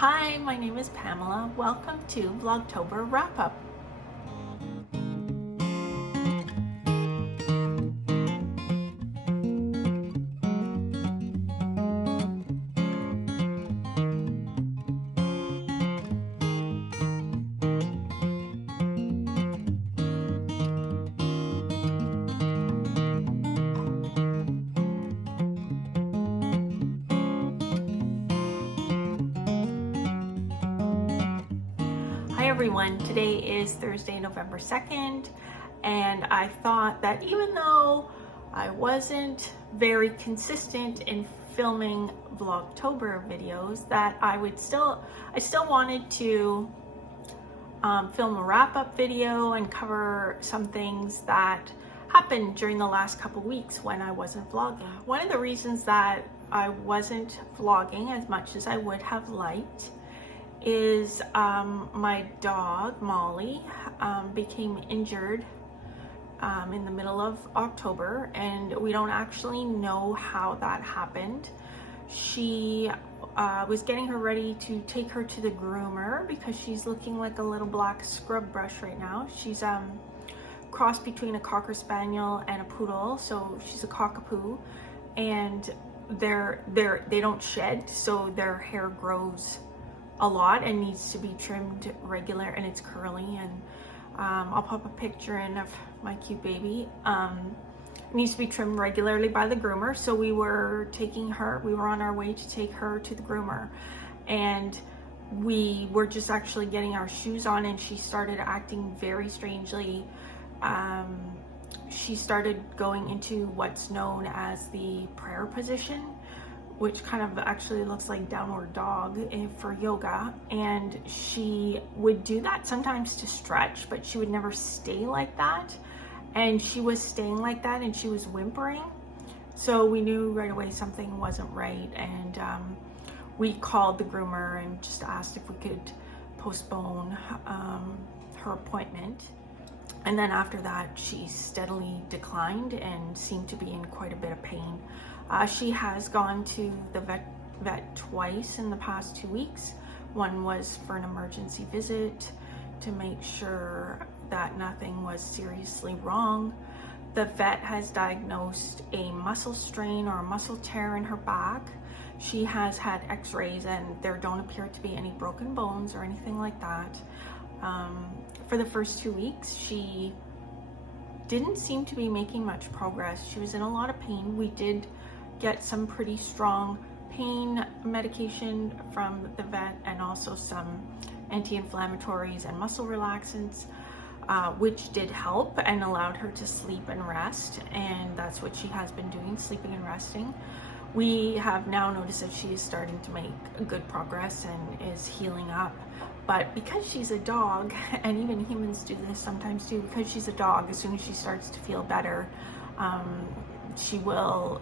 Hi, my name is Pamela. Welcome to Vlogtober Wrap-Up. Hi everyone, today is Thursday, November 2nd, and I thought that even though I wasn't very consistent in filming Vlogtober videos, that I still wanted to film a wrap-up video and cover some things that happened during the last couple weeks when I wasn't vlogging. One of the reasons that I wasn't vlogging as much as I would have liked is my dog Molly became injured in the middle of October, and we don't actually know how that happened. She was getting her ready to take her to the groomer because she's looking like a little black scrub brush right now. She's cross between a Cocker Spaniel and a Poodle, so she's a cockapoo, and they don't shed, so their hair grows a lot and needs to be trimmed regular, and it's curly, and I'll pop a picture in of my cute baby. Needs to be trimmed regularly by the groomer, so we were on our way to take her to the groomer, and we were just actually getting our shoes on, and she started acting very strangely. She started going into what's known as the prayer position, which kind of actually looks like downward dog for yoga. And she would do that sometimes to stretch, but she would never stay like that. And she was staying like that, and she was whimpering. So we knew right away something wasn't right. And we called the groomer and just asked if we could postpone her appointment. And then after that, she steadily declined and seemed to be in quite a bit of pain. She has gone to the vet twice in the past 2 weeks. One was for an emergency visit to make sure that nothing was seriously wrong. The vet has diagnosed a muscle strain or a muscle tear in her back. She has had x-rays, and there don't appear to be any broken bones or anything like that. For the first 2 weeks, she didn't seem to be making much progress. She was in a lot of pain. We did get some pretty strong pain medication from the vet, and also some anti-inflammatories and muscle relaxants, which did help and allowed her to sleep and rest, and that's what she has been doing, sleeping and resting. We have now noticed that she is starting to make good progress and is healing up. But because she's a dog, and even humans do this sometimes too, because she's a dog, as soon as she starts to feel better, she will,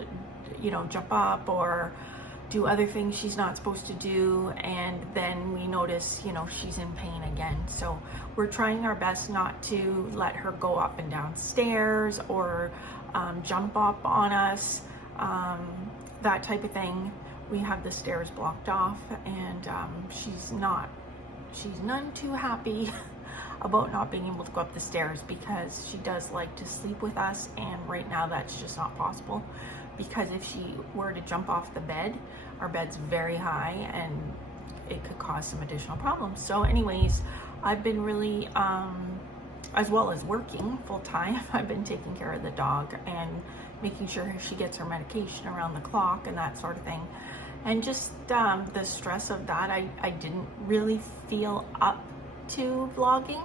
jump up or do other things she's not supposed to do, and then we notice, she's in pain again. So we're trying our best not to let her go up and down stairs or jump up on us, that type of thing. We have the stairs blocked off, and she's none too happy about not being able to go up the stairs, because she does like to sleep with us, and right now that's just not possible, because if she were to jump off the bed, our bed's very high and it could cause some additional problems. So anyways, I've been really, as well as working full time, I've been taking care of the dog and making sure she gets her medication around the clock and that sort of thing. And just the stress of that, I didn't really feel up to vlogging.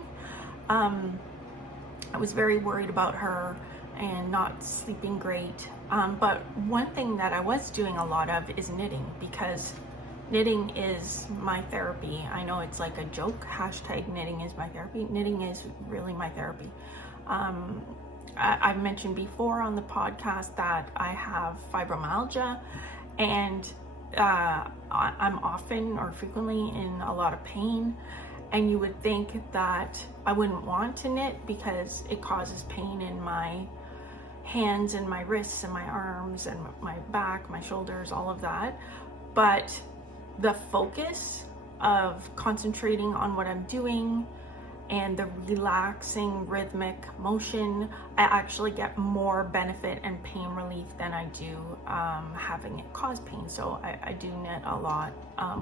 I was very worried about her and not sleeping great. But one thing that I was doing a lot of is knitting, because knitting is my therapy. I know it's like a joke, hashtag knitting is my therapy. Knitting is really my therapy. I've mentioned before on the podcast that I have fibromyalgia, and I'm often or frequently in a lot of pain, and you would think that I wouldn't want to knit because it causes pain in my hands and my wrists and my arms and my back, my shoulders, all of that. But the focus of concentrating on what I'm doing and the relaxing rhythmic motion, I actually get more benefit and pain relief than I do having it cause pain. So I do knit a lot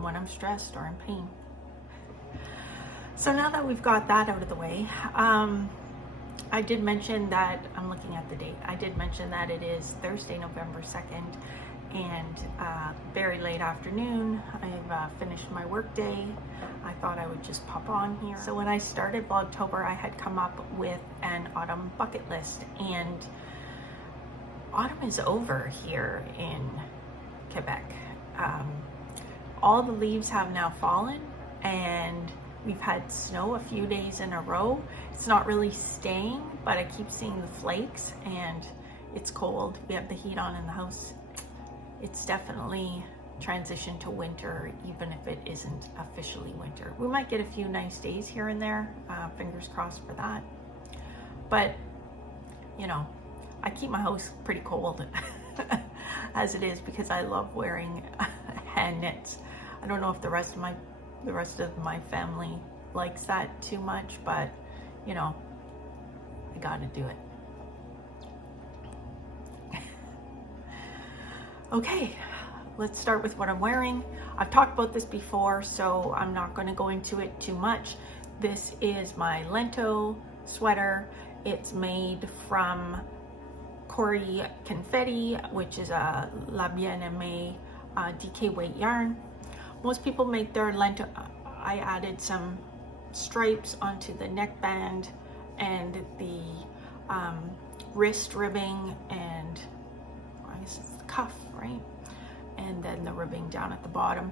when I'm stressed or in pain. So now that we've got that out of the way, I did mention that, I'm looking at the date, I did mention that it is Thursday, November 2nd, and very late afternoon. I've finished my work day. I thought I would just pop on here. So when I started Vlogtober, I had come up with an autumn bucket list, and autumn is over here in Quebec. All the leaves have now fallen, and we've had snow a few days in a row. It's not really staying, but I keep seeing the flakes, and it's cold. We have the heat on in the house. It's definitely transitioned to winter, even if it isn't officially winter. We might get a few nice days here and there, fingers crossed for that. But, you know, I keep my house pretty cold as it is, because I love wearing hand knits. I don't know if the rest of my family likes that too much, but you know, I gotta do it. Okay, let's start with what I'm wearing. I've talked about this before, so I'm not going to go into it too much. This is my Lento sweater. It's made from Cory Confetti, which is a La Bien-Aimée DK weight yarn. Most people make their Lento. I added some stripes onto the neckband and the wrist ribbing, and I guess it's the cuff, right? And then the ribbing down at the bottom.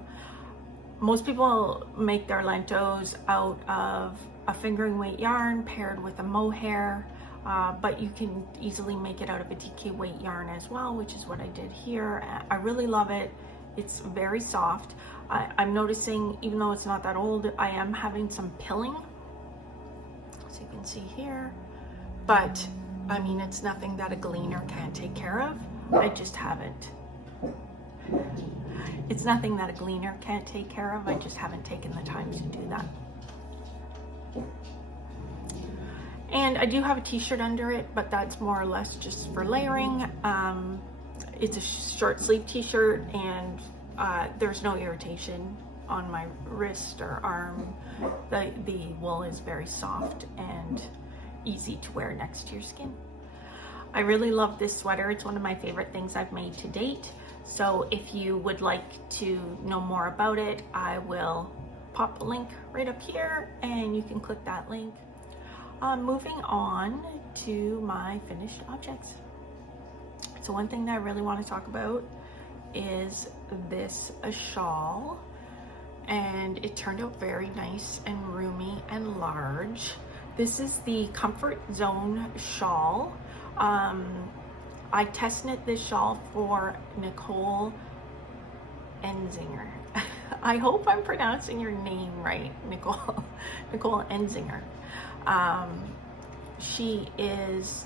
Most people make their lentos out of a fingering weight yarn paired with a mohair, but you can easily make it out of a DK weight yarn as well, which is what I did here. I really love it. It's very soft. I'm noticing, even though it's not that old, I am having some pilling, so you can see here, but I mean, it's nothing that a gleaner can't take care of. I just haven't. It's nothing that a gleaner can't take care of. I just haven't taken the time to do that. And I do have a t-shirt under it, but that's more or less just for layering. It's a short sleeve t-shirt, and there's no irritation on my wrist or arm. The wool is very soft and easy to wear next to your skin. I really love this sweater. It's one of my favorite things I've made to date. So if you would like to know more about it, I will pop a link right up here and you can click that link. Moving on to my finished objects. So one thing that I really want to talk about is this shawl, and it turned out very nice and roomy and large. This is the Comfort Zone shawl. I test knit this shawl for Nicole Enzinger. I hope I'm pronouncing your name right, Nicole. Nicole Enzinger. She is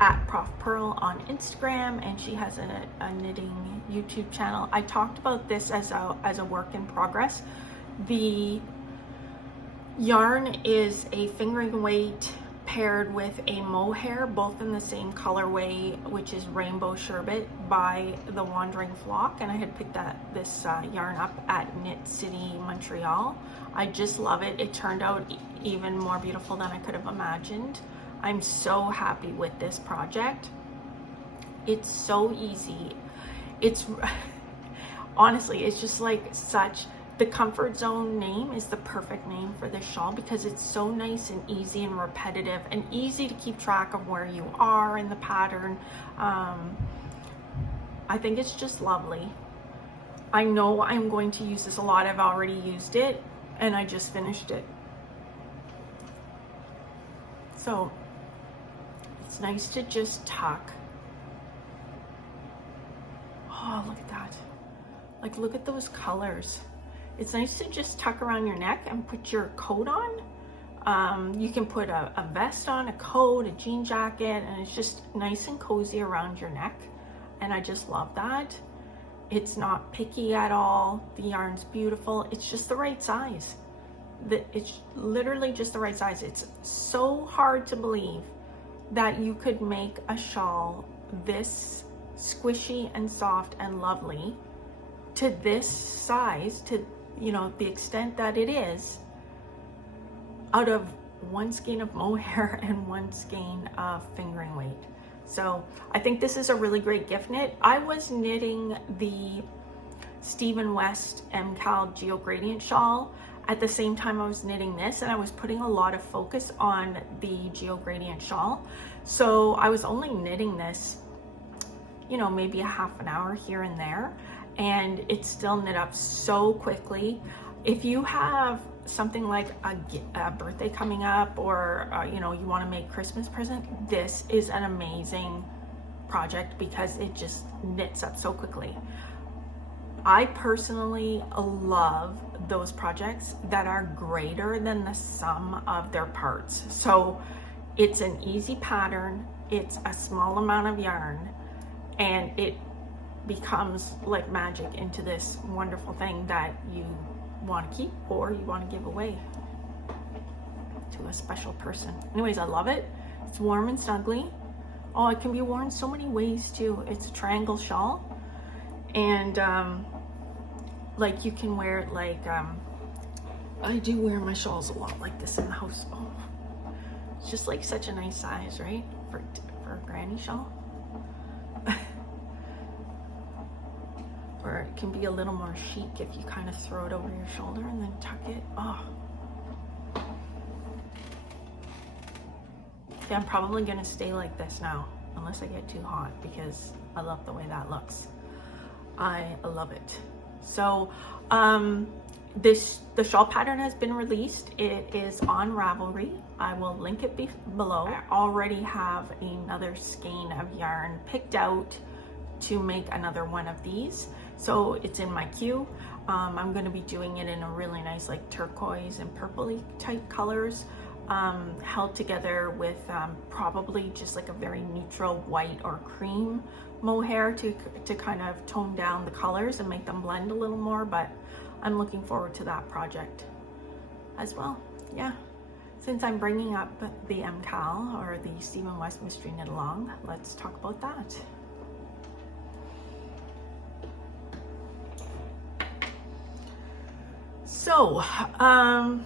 at Prof Purl on Instagram, and she has a knitting YouTube channel. I talked about this as a work in progress. The yarn is a fingering weight paired with a mohair, both in the same colorway, which is Rainbow Sherbet by the Wandering Flock, and I had picked this yarn up at Knit City, Montreal. I just love it. It turned out even more beautiful than I could have imagined. I'm so happy with this project. It's so easy. It's honestly, it's just like such, the Comfort Zone name is the perfect name for this shawl because it's so nice and easy and repetitive and easy to keep track of where you are in the pattern. I think it's just lovely. I know I'm going to use this a lot. I've already used it and I just finished it. So it's nice to just tuck. Oh, look at that. Like, look at those colors. It's nice to just tuck around your neck and put your coat on. You can put a vest on, a coat, a jean jacket, and it's just nice and cozy around your neck. And I just love that. It's not picky at all. The yarn's beautiful. It's just the right size. It's literally just the right size. It's so hard to believe that you could make a shawl this squishy and soft and lovely to this size, to, you know, the extent that it is, out of one skein of mohair and one skein of fingering weight. So I think this is a really great gift knit. I was knitting the Stephen West MKAL Geogradient shawl at the same time I was knitting this, and I was putting a lot of focus on the Geogradient shawl. So I was only knitting this, you know, maybe a half an hour here and there, and it still knit up so quickly. If you have something like a birthday coming up, or you know, you want to make Christmas present, this is an amazing project because it just knits up so quickly. I personally love those projects that are greater than the sum of their parts. So it's an easy pattern, it's a small amount of yarn, and it becomes like magic into this wonderful thing that you want to keep or you want to give away to a special person. Anyways, I love it. It's warm and snuggly. Oh, it can be worn so many ways too. It's a triangle shawl, and like you can wear it like I do wear my shawls a lot like this in the house. Oh, it's just like such a nice size, right, for a granny shawl. Or it can be a little more chic if you kind of throw it over your shoulder and then tuck it. Oh. Okay, I'm probably gonna stay like this now, unless I get too hot, because I love the way that looks. I love it. So the shawl pattern has been released. It is on Ravelry. I will link it below. I already have another skein of yarn picked out to make another one of these. So it's in my queue. I'm going to be doing it in a really nice like turquoise and purpley type colors, held together with probably just like a very neutral white or cream mohair to kind of tone down the colors and make them blend a little more. But I'm looking forward to that project as well. Yeah. Since I'm bringing up the MKAL, or the Stephen West Mystery Knit Along, let's talk about that. So, I'm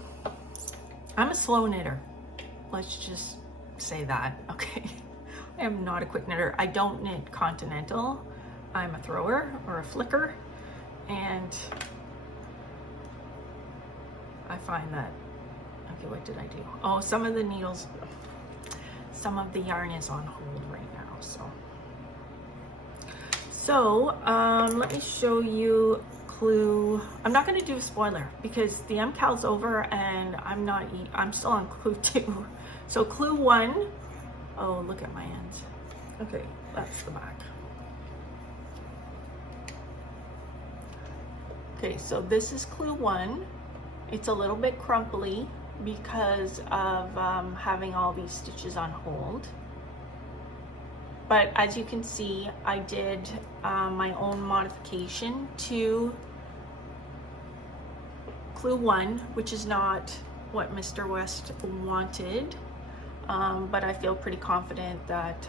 a slow knitter. Let's just say that, okay? I am not a quick knitter. I don't knit continental. I'm a thrower or a flicker, and I find that, okay, what did I do? Oh, some of the needles, some of the yarn is on hold right now, so let me show you clue. I'm not going to do a spoiler because the MKAL's over and I'm still on clue 2. So clue 1, oh, look at my ends. Okay, that's the back. Okay, so this is clue 1. It's a little bit crumply because of having all these stitches on hold. But as you can see, I did my own modification to clue 1, which is not what Mr. West wanted. But I feel pretty confident that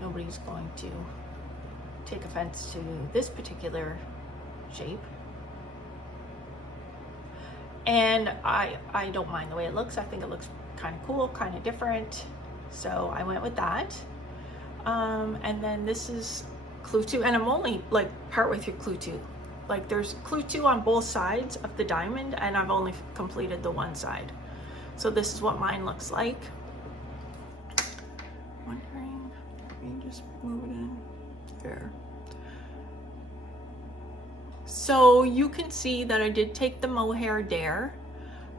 nobody's going to take offense to this particular shape. And I don't mind the way it looks. I think it looks kind of cool, kind of different. So I went with that. And then this is clue 2, and I'm only like partway through clue 2. Like there's clue 2 on both sides of the diamond, and I've only completed the one side. So this is what mine looks like. Wondering, let me just move it in there. So you can see that I did take the mohair dare.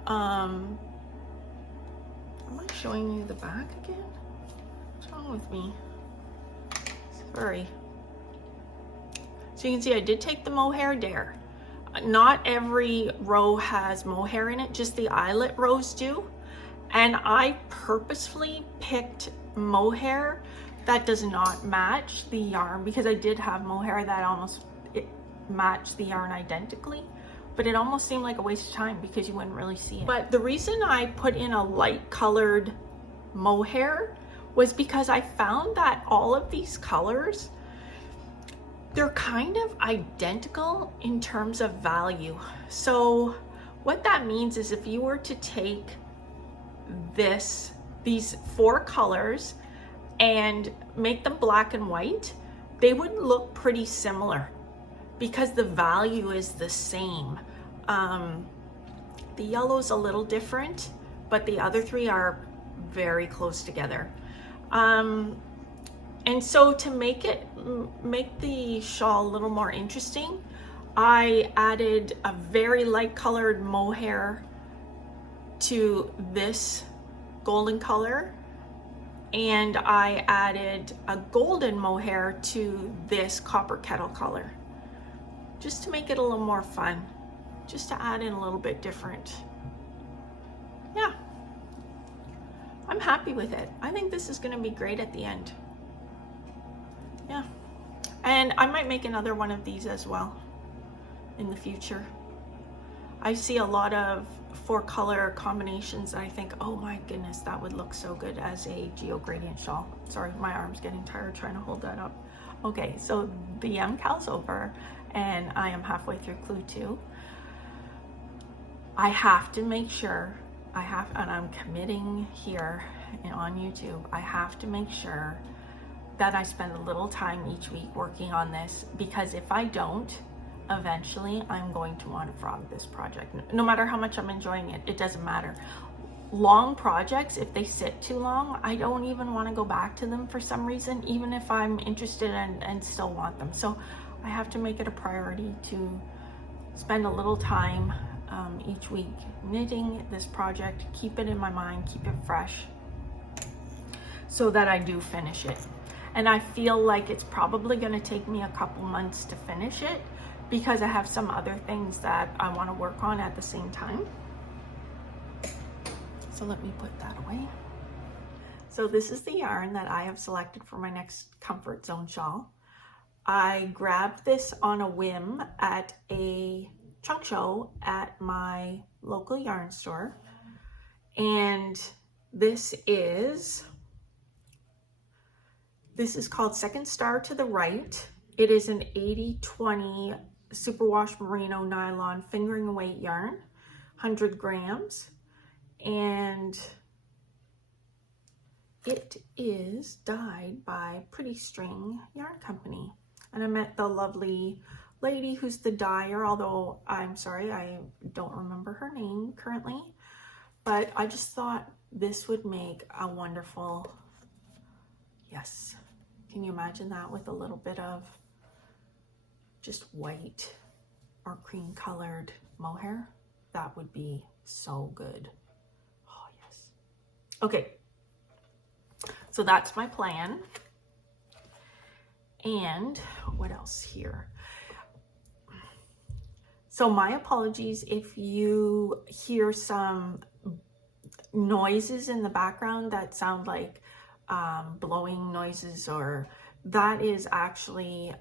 Am I showing you the back again? What's wrong with me? Sorry. So you can see I did take the mohair dare. Not every row has mohair in it, just the eyelet rows do. And I purposefully picked mohair that does not match the yarn, because I did have mohair that almost matched the yarn identically, but it almost seemed like a waste of time because you wouldn't really see it. But the reason I put in a light colored mohair was because I found that all of these colors, they're kind of identical in terms of value. So what that means is if you were to take these 4 colors and make them black and white, they would look pretty similar because the value is the same. The yellow's a little different, but the other 3 are very close together. And so to make the shawl a little more interesting, I added a very light colored mohair to this golden color, and I added a golden mohair to this copper kettle color, just to make it a little more fun, just to add in a little bit different. Yeah, I'm happy with it. I think this is going to be great at the end. Yeah, and I might make another one of these as well in the future. I see a lot of 4 color combinations that I think, oh my goodness, that would look so good as a Geogradient shawl. Sorry, my arm's getting tired trying to hold that up. Okay, so the MKAL's over and I am halfway through clue 2. I have to make sure, and I'm committing here on YouTube, I have to make sure that I spend a little time each week working on this, because if I don't, eventually I'm going to want to frog this project. No matter how much I'm enjoying it, it doesn't matter. Long projects, if they sit too long, I don't even want to go back to them for some reason, even if I'm interested and still want them. So I have to make it a priority to spend a little time each week knitting this project, keep it in my mind, keep it fresh, so that I do finish it. And I feel like it's probably going to take me a couple months to finish it, because I have some other things that I want to work on at the same time. So let me put that away. So this is the yarn that I have selected for my next comfort zone shawl. I grabbed this on a whim at a trunk show at my local yarn store, and this is called Second Star to the Right. It is an 80/20 superwash merino nylon fingering weight yarn, 100 grams, and it is dyed by Pretty String Yarn Company. And I met the lovely lady who's the dyer, although I'm sorry, I don't remember her name currently, but I just thought this would make a wonderful, yes, can you imagine that with a little bit of just white or cream colored mohair? That would be so good. Oh yes. Okay, so that's my plan. And what else here? So my apologies if you hear some noises in the background that sound like blowing noises, or that is actually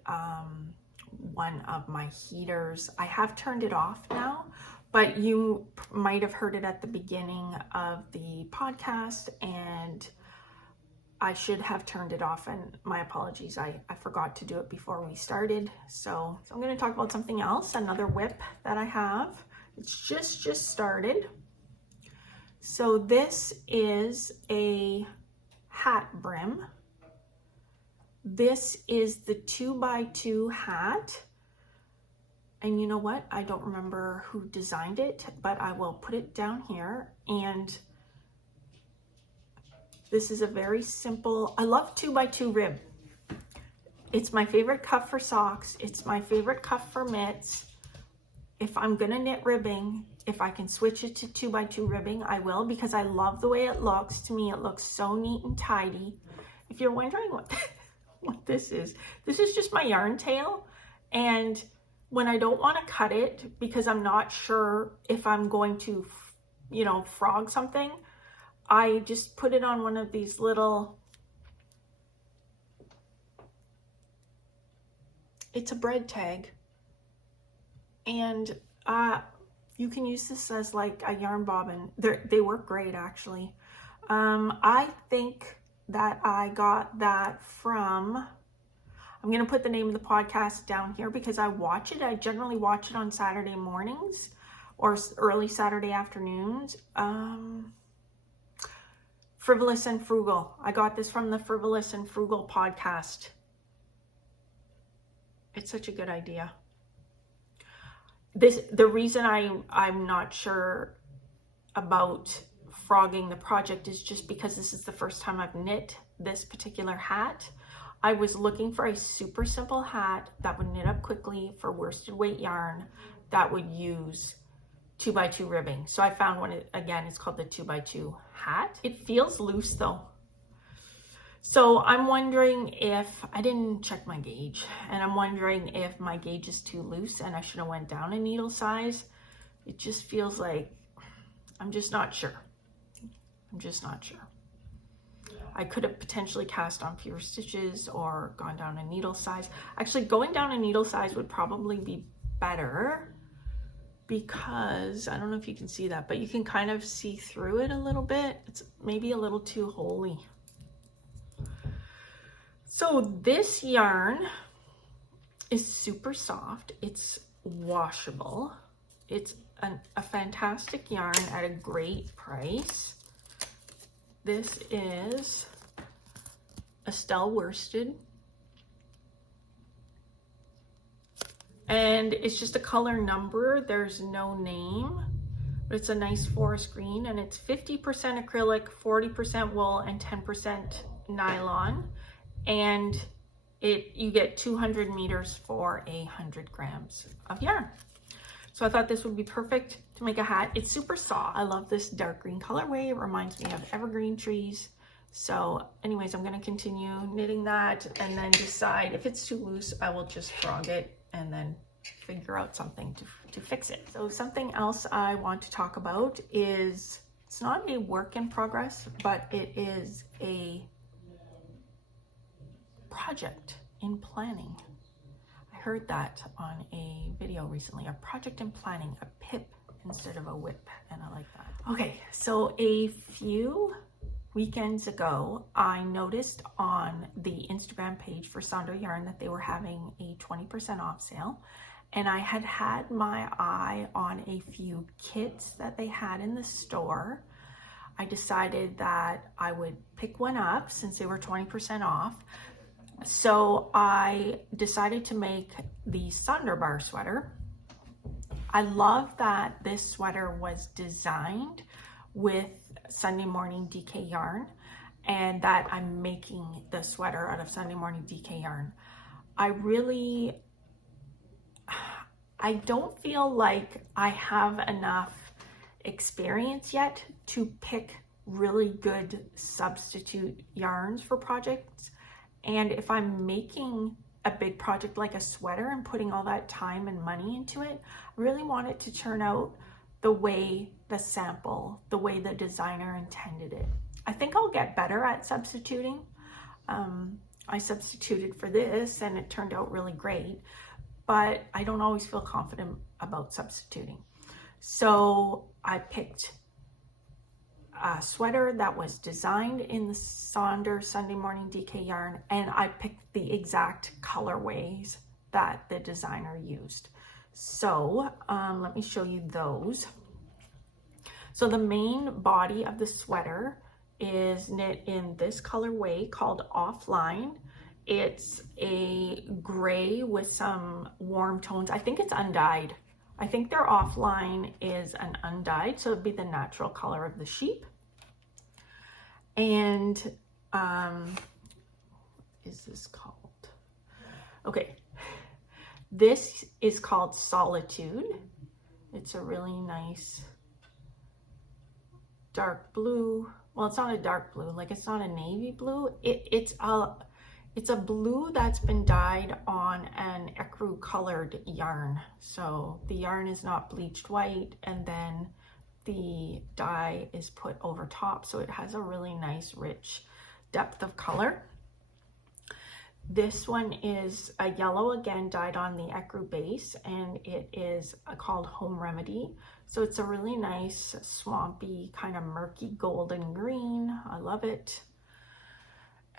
one of my heaters. I have turned it off now, but you might have heard it at the beginning of the podcast, and I should have turned it off, and my apologies. I forgot to do it before we started. So I'm going to talk about something else, another whip that I have. It's just started. So this is a hat brim. This is the 2x2 hat. And you know what? I don't remember who designed it, but I will put it down here. And this is a very simple, I love 2x2 rib. It's my favorite cuff for socks. It's my favorite cuff for mitts. If I'm gonna knit ribbing, if I can switch it to 2x2 ribbing, I will, because I love the way it looks. To me, it looks so neat and tidy. If you're wondering what this is just my yarn tail. And when I don't want to cut it because I'm not sure if I'm going to, you know, frog something, I just put it on one of these little It's a bread tag, and you can use this as like a yarn bobbin. They work great, actually. I think that I got that from, I'm going to put the name of the podcast down here because I watch it. I generally watch it on Saturday mornings or early Saturday afternoons. Frivolous and Frugal. I got this from the Frivolous and Frugal podcast. It's such a good idea. The reason I'm not sure about frogging the project is just because this is the first time I've knit this particular hat. I was looking for a super simple hat that would knit up quickly for worsted weight yarn that would use 2x2 ribbing. So I found one, again, it's called the 2x2 hat. It feels loose though. So I'm wondering if, I didn't check my gauge, and I'm wondering if my gauge is too loose and I should have went down a needle size. It just feels like, I'm just not sure. I'm just not sure. I could have potentially cast on fewer stitches or gone down a needle size. Actually, going down a needle size would probably be better because, I don't know if you can see that, but you can kind of see through it a little bit. It's maybe a little too holy. So this yarn is super soft. It's washable. It's a fantastic yarn at a great price. This is Estelle worsted. And it's just a color number. There's no name, but it's a nice forest green, and it's 50% acrylic, 40% wool, and 10% nylon. And you get 200 meters for 100 grams of yarn. So I thought this would be perfect to make a hat. It's super soft. I love this dark green colorway. It reminds me of evergreen trees. So anyways, I'm going to continue knitting that and then decide if it's too loose, I will just frog it and then figure out something to fix it. So something else I want to talk about is, it's not a work in progress, but it is a project in planning. I heard that on a video recently, a project in planning, a pip instead of a whip, and I like that. Okay, so a few weekends ago, I noticed on the Instagram page for Sonder Yarn that they were having a 20% off sale, and I had my eye on a few kits that they had in the store. I decided that I would pick one up since they were 20% off. So I decided to make the Sonder bar sweater. I love that this sweater was designed with Sunday Morning DK yarn, and that I'm making the sweater out of Sunday Morning DK yarn. I don't feel like I have enough experience yet to pick really good substitute yarns for projects. And if I'm making a big project like a sweater and putting all that time and money into it, I really want it to turn out the way the way the designer intended it. I think I'll get better at substituting. I substituted for this and it turned out really great, but I don't always feel confident about substituting. So I picked a sweater that was designed in the Sonder Sunday Morning DK yarn, and I picked the exact colorways that the designer used. So let me show you those. So the main body of the sweater is knit in this colorway called Offline. It's a gray with some warm tones. I think it's undyed. I think their Offline is an undyed, so it'd be the natural color of the sheep. And is this called? Okay, this is called Solitude. It's a really nice dark blue. Well, it's not a dark blue, like it's not a navy blue. It's a blue that's been dyed on an ecru colored yarn. So the yarn is not bleached white, and then the dye is put over top, so it has a really nice rich depth of color. This one is a yellow, again, dyed on the ecru base, and it is called Home Remedy. So it's a really nice, swampy, kind of murky golden green. I love it.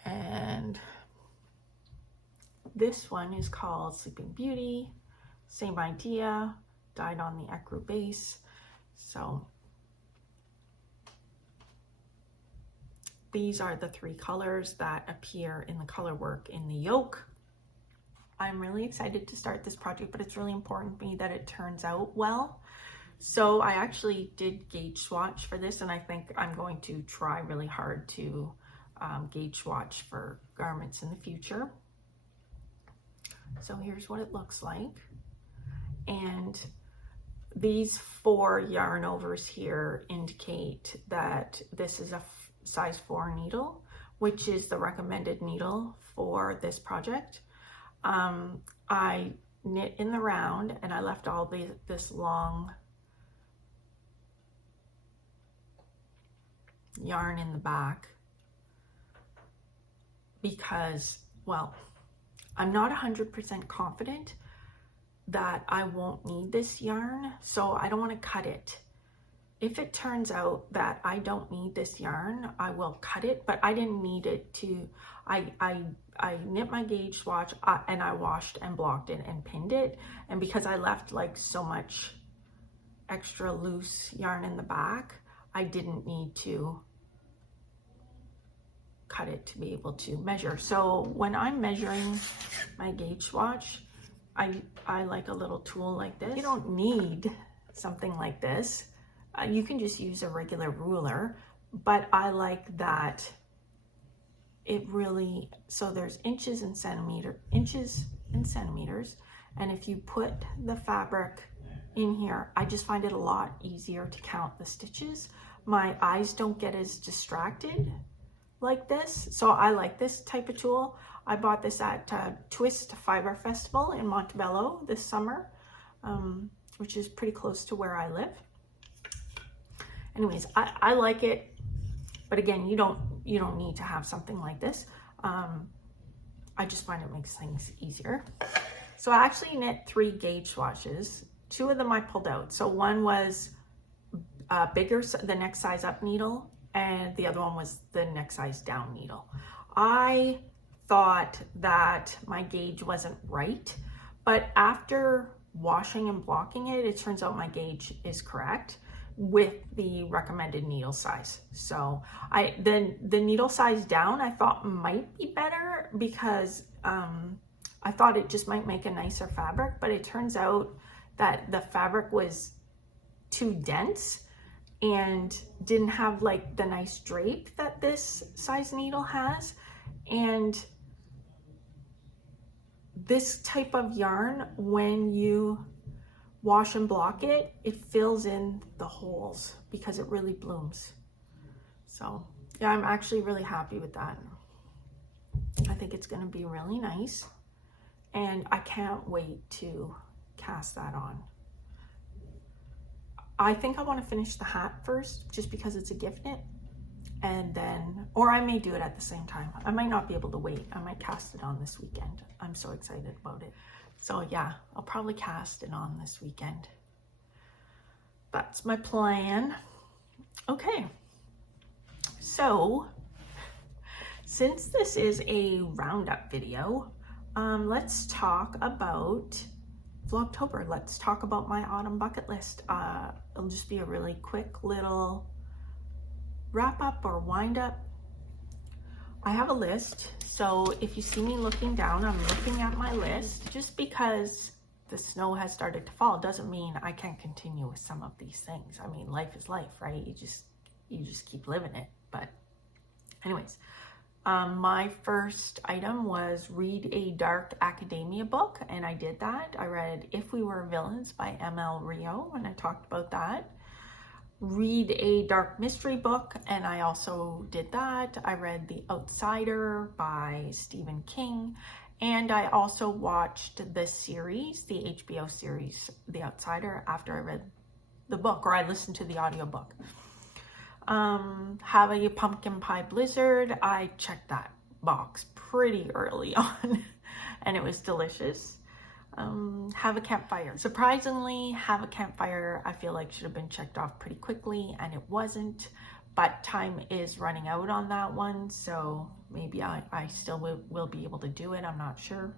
And this one is called Sleeping Beauty. Same idea, dyed on the ecru base. So these are the 3 colors that appear in the color work in the yoke. I'm really excited to start this project, but it's really important to me that it turns out well. So I actually did gauge swatch for this, and I think I'm going to try really hard to gauge swatch for garments in the future. So here's what it looks like. And these 4 yarn overs here indicate that this is a size 4 needle, which is the recommended needle for this project. I knit in the round, and I left all this long yarn in the back because, well, I'm not 100% confident that I won't need this yarn, so I don't want to cut it. If it turns out that I don't need this yarn, I will cut it, but I didn't need it to, I knit my gauge swatch and I washed and blocked it and pinned it. And because I left like so much extra loose yarn in the back, I didn't need to cut it to be able to measure. So when I'm measuring my gauge swatch, I like a little tool like this. You don't need something like this. You can just use a regular ruler, but I like that it really, so there's inches and centimeters, and if you put the fabric in here, I just find it a lot easier to count the stitches. My eyes don't get as distracted like this, so I like this type of tool. I bought this at Twist Fiber Festival in Montebello this summer, which is pretty close to where I live. Anyways, I like it, but again, you don't need to have something like this. I just find it makes things easier. So I actually knit 3 gauge swatches. 2 of them I pulled out. So one was bigger, the next size up needle, and the other one was the next size down needle. I thought that my gauge wasn't right, but after washing and blocking it, it turns out my gauge is correct with the recommended needle size. So the needle size down I thought might be better because I thought it just might make a nicer fabric, but it turns out that the fabric was too dense and didn't have like the nice drape that this size needle has. And this type of yarn, when you wash and block it, it fills in the holes because it really blooms. So yeah, I'm actually really happy with that. I think it's going to be really nice, and I can't wait to cast that on. I think I want to finish the hat first just because it's a gift knit, and then, or I may do it at the same time. I might not be able to wait. I might cast it on this weekend. I'm so excited about it. So yeah, I'll probably cast it on this weekend. That's my plan. Okay, so since this is a roundup video, let's talk about Vlogtober. Let's talk about my autumn bucket list. It'll just be a really quick little wrap up or wind up. I have a list, so if you see me looking down, I'm looking at my list. Just because the snow has started to fall doesn't mean I can't continue with some of these things. I mean, life is life, right? You just keep living it. But anyways, my first item was read a dark academia book, and I did that. I read If We Were Villains by M.L. Rio, and I talked about that. Read a dark mystery book, and I also did that. I read The Outsider by Stephen King, and I also watched the series, the HBO series, The Outsider, after I read the book, or I listened to the audiobook. Have a Pumpkin Pie Blizzard, I checked that box pretty early on and it was delicious. Have a campfire. Surprisingly, have a campfire, I feel like should have been checked off pretty quickly, and it wasn't, but time is running out on that one, so maybe I still will be able to do it. I'm not sure.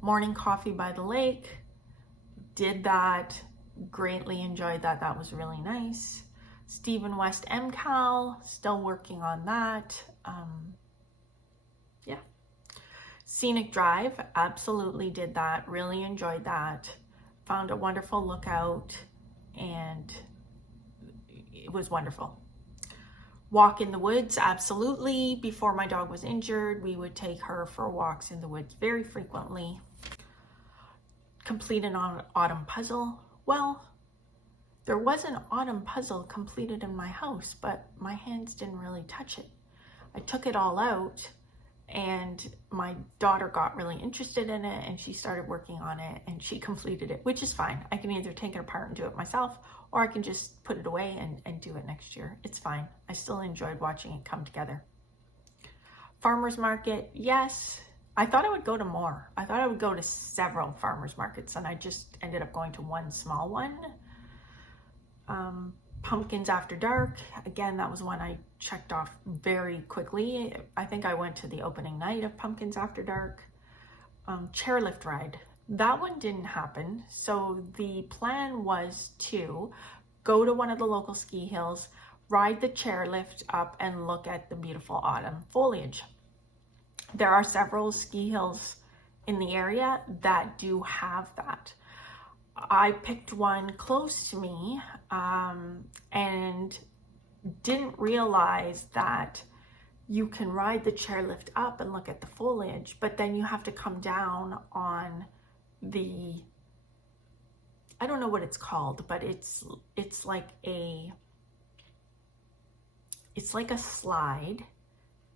Morning coffee by the lake, did that, greatly enjoyed that. That was really nice. West MKAL, still working on that. Yeah. Scenic drive, absolutely did that, really enjoyed that. Found a wonderful lookout and it was wonderful. Walk in the woods, absolutely. Before my dog was injured, we would take her for walks in the woods very frequently. Complete an autumn puzzle. Well, there was an autumn puzzle completed in my house, but my hands didn't really touch it. I took it all out and my daughter got really interested in it and she started working on it and she completed it, which is fine. I can either take it apart and do it myself, or I can just put it away and do it next year. It's fine. I still enjoyed watching it come together. Farmers market, yes. I thought I would go to more. I thought I would go to several farmers markets and I just ended up going to one small one. Pumpkins After Dark, again, that was one I checked off very quickly. I think I went to the opening night of Pumpkins After Dark. Chairlift ride, that one didn't happen. So the plan was to go to one of the local ski hills, ride the chairlift up and look at the beautiful autumn foliage. There are several ski hills in the area that do have that. I picked one close to me and didn't realize that you can ride the chairlift up and look at the foliage, but then you have to come down on the, I don't know what it's called, but it's like a slide.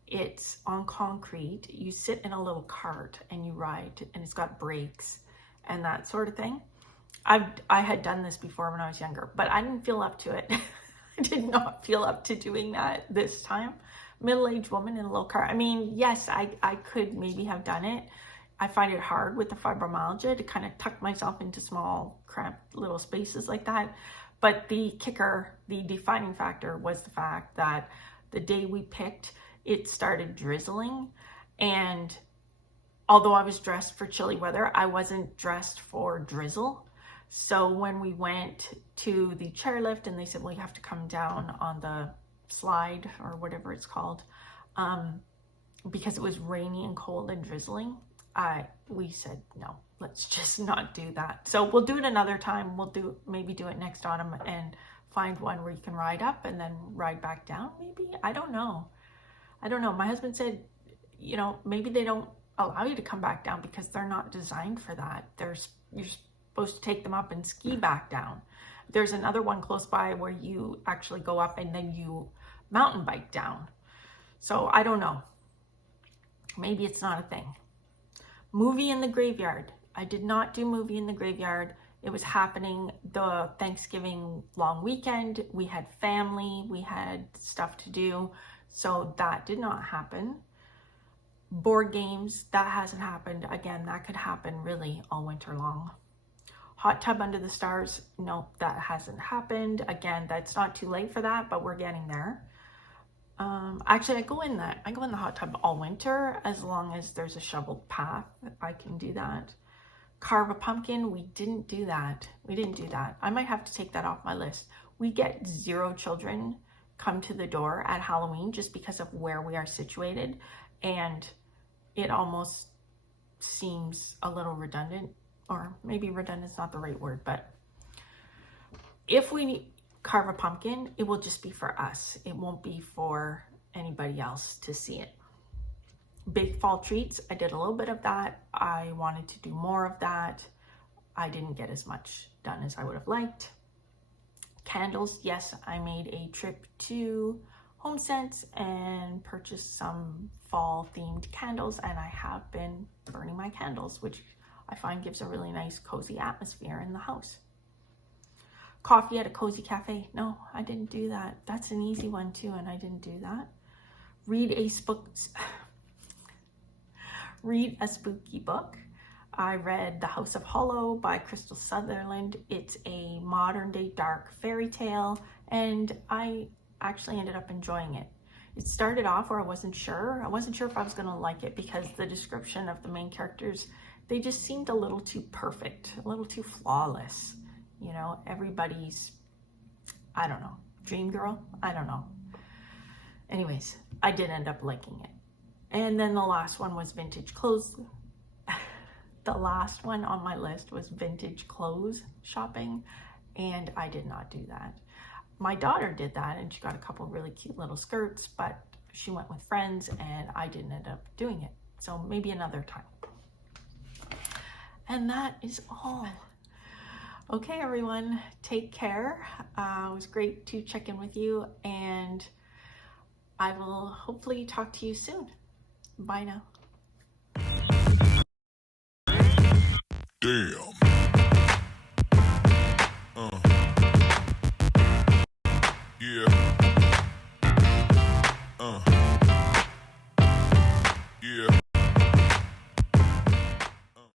It's on concrete. You sit in a little cart and you ride, and it's got brakes and that sort of thing. I had done this before when I was younger, but I didn't feel up to it. I did not feel up to doing that this time. Middle-aged woman in a little cart. I mean, yes, I could maybe have done it. I find it hard with the fibromyalgia to kind of tuck myself into small, cramped little spaces like that. But the kicker, the defining factor was the fact that the day we picked, it started drizzling. And although I was dressed for chilly weather, I wasn't dressed for drizzle. So when we went to the chairlift and they said, well, you have to come down on the slide or whatever it's called, because it was rainy and cold and drizzling, we said, no, let's just not do that. So we'll do it another time. We'll maybe do it next autumn and find one where you can ride up and then ride back down. Maybe, I don't know. My husband said, maybe they don't allow you to come back down because they're not designed for that. You're supposed to take them up and ski back down. There's another one close by where you actually go up and then you mountain bike down. So I don't know. Maybe it's not a thing. Movie in the graveyard. I did not do movie in the graveyard. It was happening the Thanksgiving long weekend. We had family, we had stuff to do. So that did not happen. Board games, that hasn't happened. Again, that could happen really all winter long. Hot tub under the stars, no, that hasn't happened. Again, that's not too late for that, but we're getting there. Actually, I go in the hot tub all winter as long as there's a shoveled path. I can do that. Carve a pumpkin, we didn't do that. I might have to take that off my list. We get 0 children come to the door at Halloween just because of where we are situated, and it almost seems a little redundant, or maybe redundant is not the right word, but if we carve a pumpkin, it will just be for us. It won't be for anybody else to see it. Big fall treats, I did a little bit of that. I wanted to do more of that. I didn't get as much done as I would have liked. Candles, yes, I made a trip to HomeSense and purchased some fall themed candles, and I have been burning my candles, which I find gives a really nice cozy atmosphere in the house. Coffee at a cozy cafe. No, I didn't do that. That's an easy one too, and I didn't do that. read a spooky book. I read The House of Hollow by Crystal Sutherland. It's a modern day dark fairy tale, and I actually ended up enjoying it. It started off where I wasn't sure if I was going to like it, because the description of the main characters, they just seemed a little too perfect, a little too flawless. You know, everybody's, I don't know, dream girl? I don't know. Anyways, I did end up liking it. And then the last one was vintage clothes. The last one on my list was vintage clothes shopping, and I did not do that. My daughter did that, and she got a couple really cute little skirts, but she went with friends and I didn't end up doing it. So maybe another time. And that is all. Okay, everyone, take care. It was great to check in with you, and I will hopefully talk to you soon. Bye now. Damn. Yeah. Yeah.